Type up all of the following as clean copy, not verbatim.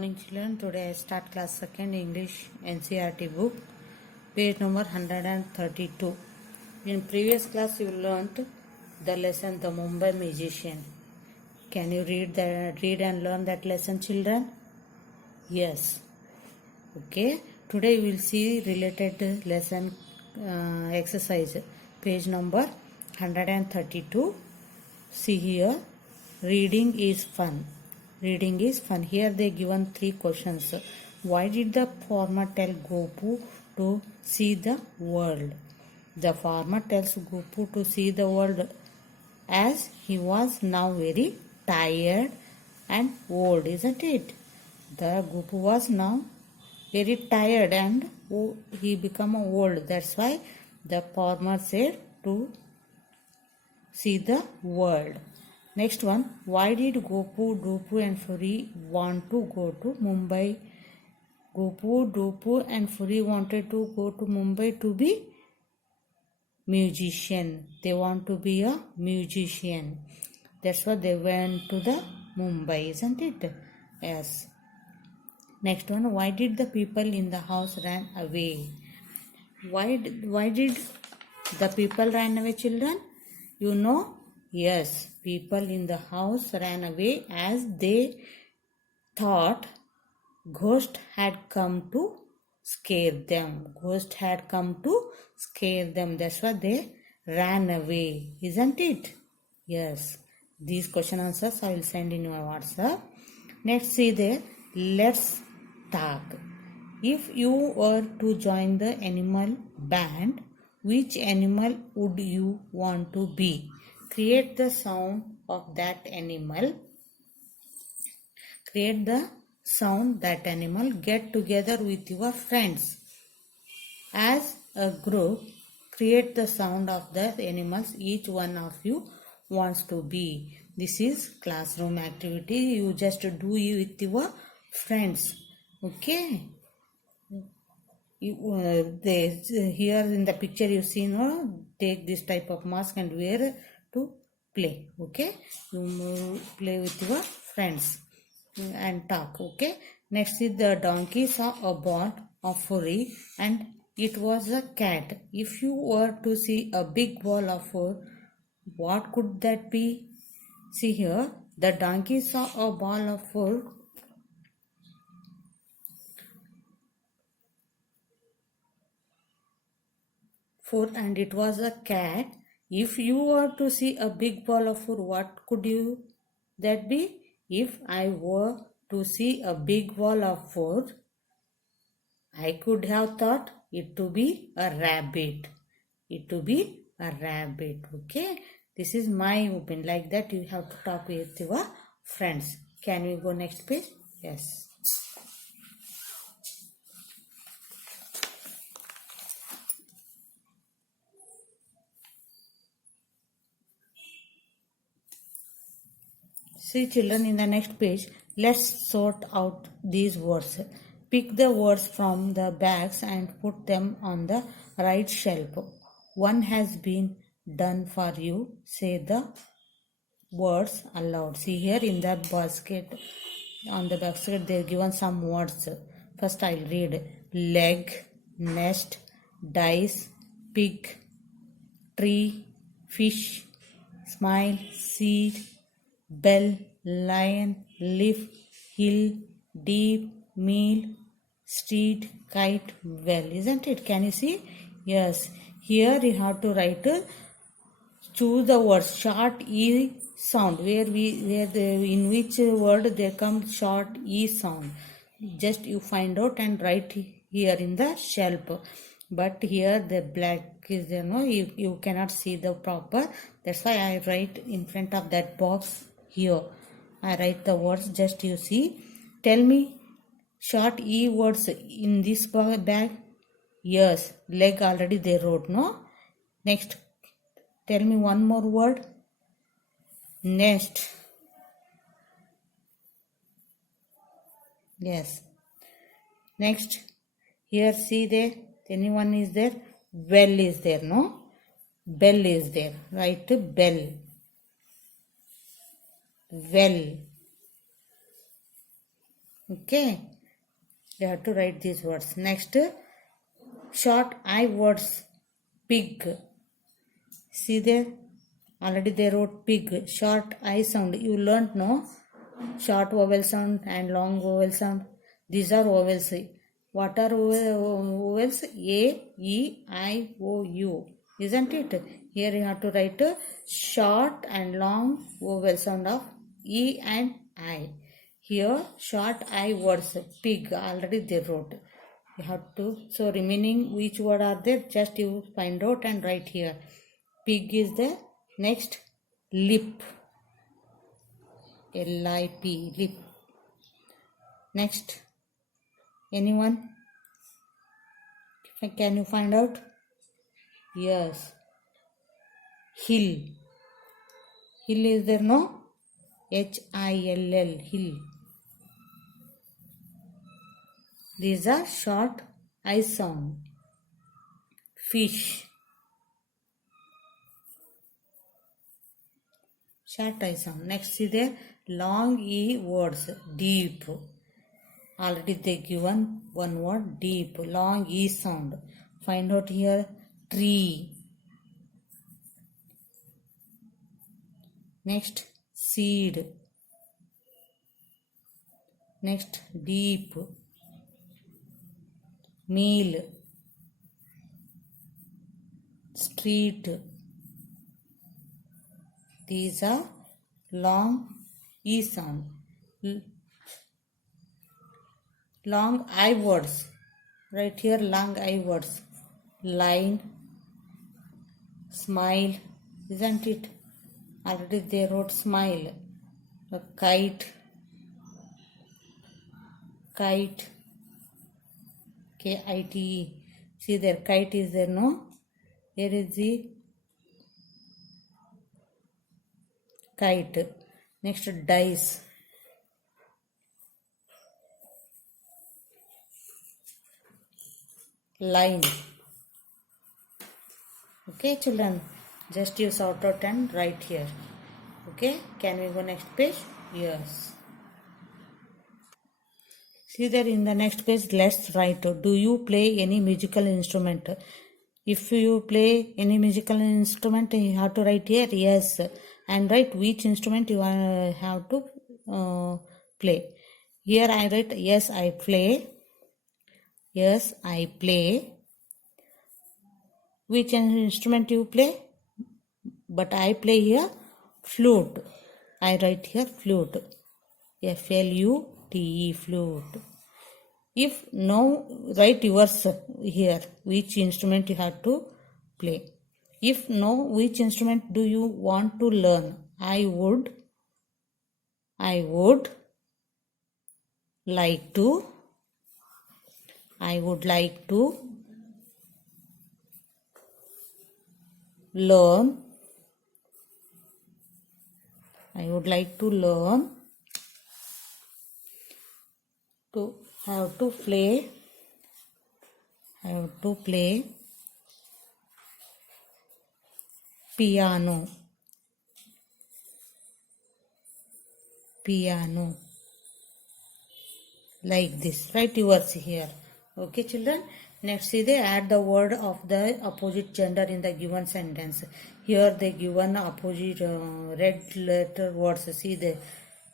morning children. Today I start class 2nd English NCERT book, page number 132. In previous class you learnt the lesson The Mumbai Magician. Can you read and learn that lesson, children? Yes. Okay. Today we will see related lesson exercise, page number 132. See here, reading is fun. Reading is fun. Here they given 3 questions. Why did the farmer tell Gopu to see the world? The farmer tells Gopu to see the world as he was now very tired and old, isn't it? The Gopu was now very tired and he become old. That's why the farmer said to see the world. Next one, why did Gopu, Dupu and Furi want to go to Mumbai? Gopu, Dupu and Furi wanted to go to Mumbai to be musician. They want to be a musician. That's why they went to the Mumbai, isn't it? Yes. Next one, why did the people in the house ran away? Why did the people ran away, children? You know? Yes, people in the house ran away as they thought ghost had come to scare them. Ghost had come to scare them. That's why they ran away, isn't it? Yes. These question answers I will send in my WhatsApp. Next, see there. Let's talk. If you were to join the animal band, which animal would you want to be? Create the sound of that animal. Create the sound that animal. Get together with your friends. As a group, create the sound of the animals each one of you wants to be. This is classroom activity. You just do with your friends. Okay. Here in the picture you see, no, take this type of mask and wear to play. Okay, you play with your friends and talk. Okay, next is the donkey saw a ball of fur and it was a cat. If you were to see a big ball of fur, what could that be? See here, the donkey saw a ball of fur and it was a cat. If you were to see a big ball of fur, what could that be? If I were to see a big ball of fur, I could have thought it to be a rabbit. It to be a rabbit. Okay. This is my opinion. Like that you have to talk with your friends. Can we go next page? Yes. See children, in the next page, let's sort out these words. Pick the words from the bags and put them on the right shelf. One has been done for you. Say the words aloud. See here in the basket, on the basket they are given some words. First I'll read. Leg, nest, dice, pig, tree, fish, smile, seed, bell, lion, leaf, hill, deep, meal, street, kite, well. Isn't it? Can you see? Yes. Here you have to write, choose the word short E sound. In which word there comes short E sound. Just you find out and write here in the shelf. But here the black is there, no, you cannot see the proper. That's why I write in front of that box here. I write the words, just you see. Tell me short E words in this bag. Yes, leg already they wrote, no? Next, tell me one more word. Nest. Yes. Next, here see there. Anyone is there? Well is there, no? Bell is there. Write bell. Well. Okay, you have to write these words. Next, short I words. Pig. See there, already they wrote pig. Short I sound. You learnt, no? Short vowel sound and long vowel sound. These are vowels. What are vowels? A, E, I, O, U. Isn't it? Here you have to write short and long vowel sound of E and I. Here short I words. Pig. Already they wrote. You have to. So remaining which word are there? Just you find out and write here. Pig is there. Next, lip. L-I-P. Lip. Next, anyone? Can you find out? Yes. Hill. Hill is there, no? H-I-L-L. Hill. These are short I sound. Fish. Short I sound. Next, see there, long E words. Deep. Already they given one word, deep. Long E sound. Find out here, tree. Next, seed. Next, deep. Meal. Street. These are long E sound. Long I words. Right here, long I words. Line. Smile. Isn't it? Already they wrote smile. A kite. Kite. K-I-T-E. See there, kite is there, no? Here is the kite. Next, dice. Line. Okay, children. Just you sort out and write here. Okay, can we go next page? Yes. See there in the next page, let's write. Do you play any musical instrument? If you play any musical instrument, you have to write here yes, and write which instrument you have to play. Here I write yes, I play. Yes, I play. Which instrument you play? But I play here flute. I write here flute. F-L-U-T-E, flute. If no, write yours here, which instrument you have to play. If no, which instrument do you want to learn? I would like to learn. I would like to learn to have to play. I have to play piano. Piano. Like this. Write yours here. Okay, children. Next, see they add the word of the opposite gender in the given sentence. Here they given opposite red letter words. See the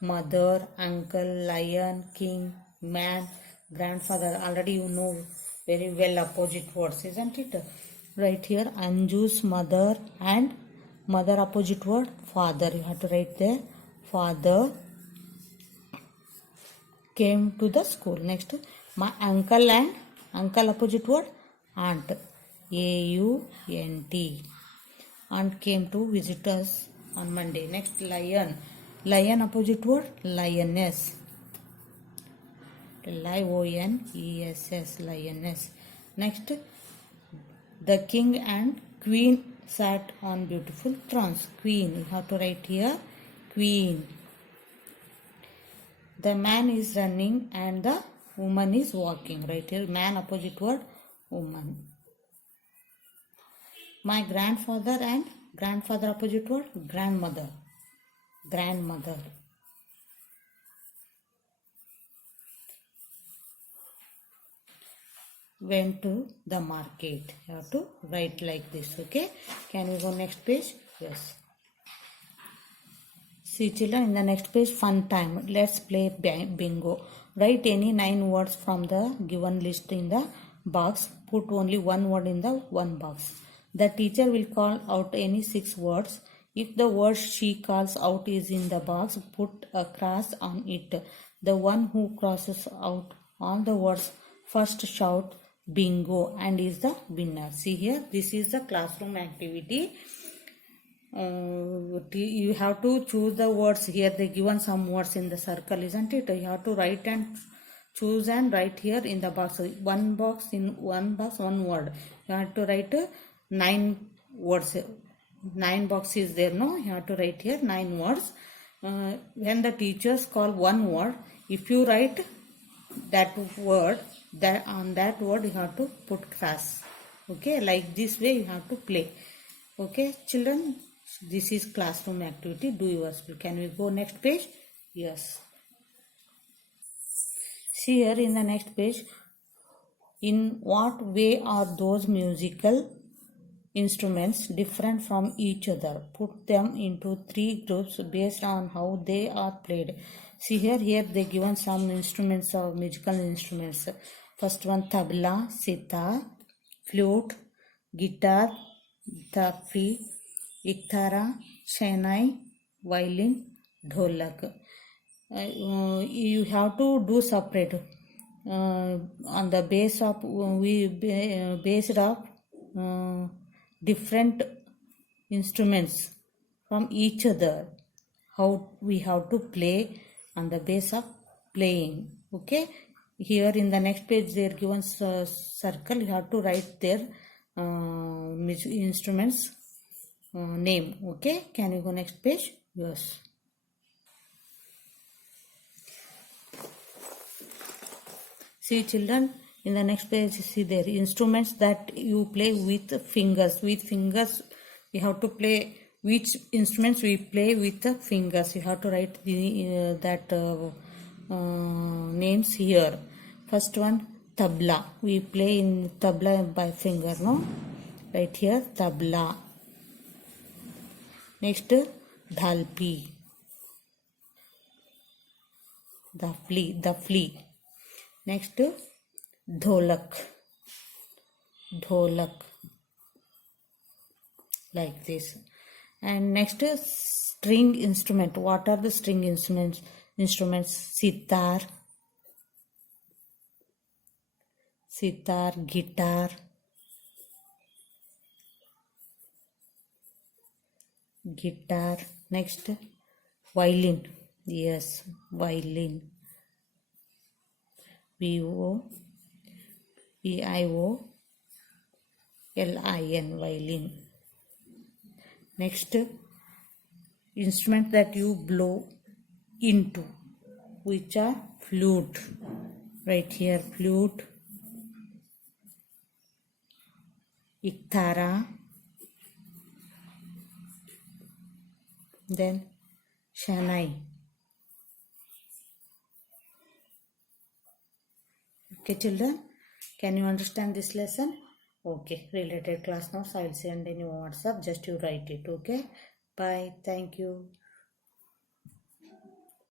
mother, uncle, lion, king, man, grandfather. Already you know very well opposite words, isn't it? Right here, Anju's mother and mother opposite word father. You have to write there. Father came to the school. Next, my uncle and uncle opposite word aunt. A-U-N-T. Aunt came to visit us on Monday. Next, lion. Lion opposite word lioness. L-I-O-N-E-S-S. Lioness. Next, the king and queen sat on beautiful thrones. Queen. You have to write here queen. The man is running and the woman is walking. Right here, man opposite word woman. My grandfather and grandfather opposite word grandmother. Grandmother. went to the market. You have to write like this. Okay, can we go next page? Yes. See children, in the next page, fun time. Let's play bingo. Write any 9 words from the given list in the box. Put only one word in the one box. The teacher will call out any 6 words. If the word she calls out is in the box, put a cross on it. The one who crosses out all the words first shout bingo and is the winner. See here, this is the classroom activity. You have to choose the words. Here they given some words in the circle, isn't it? You have to write and choose and write here in the box. One box, in one box, one word. You have to write 9 words. 9 boxes there, no? You have to write here 9 words. When the teachers call one word, if you write that word, that on that word you have to put cross. Okay, like this way you have to play. Okay, children, this is classroom activity. Do yours. Can we go next page? Yes. See here in the next page, in what way are those musical instruments different from each other? Put them into 3 groups based on how they are played. See here they given some instruments of musical instruments. First one, tabla, sitar, flute, guitar, tafli, ikthara, shenai, violin, dholak. You have to do separate. On the base of based of different instruments from each other, how we have to play on the base of playing. Okay, here in the next page they are given circle. You have to write their instruments name. Okay, can you go next page? Yes. See children, in the next page, see there instruments that you play with fingers. With fingers, we have to play which instruments we play with the fingers. You have to write the names here. First one, tabla. We play in tabla by finger, no? Right here, tabla. Next, dhalpi. Dafli. Next, dholak. Like this. And next is string instrument. What are the string instruments? Sitar, guitar, Next, violin. Yes, violin. VIOLIN, violin. Next, instrument that you blow into, which are flute. Right here, flute, ikthara, then shanai. Okay children, can you understand this lesson? Okay, related class notes I will send in your WhatsApp. Just you write it. Okay, bye. Thank you.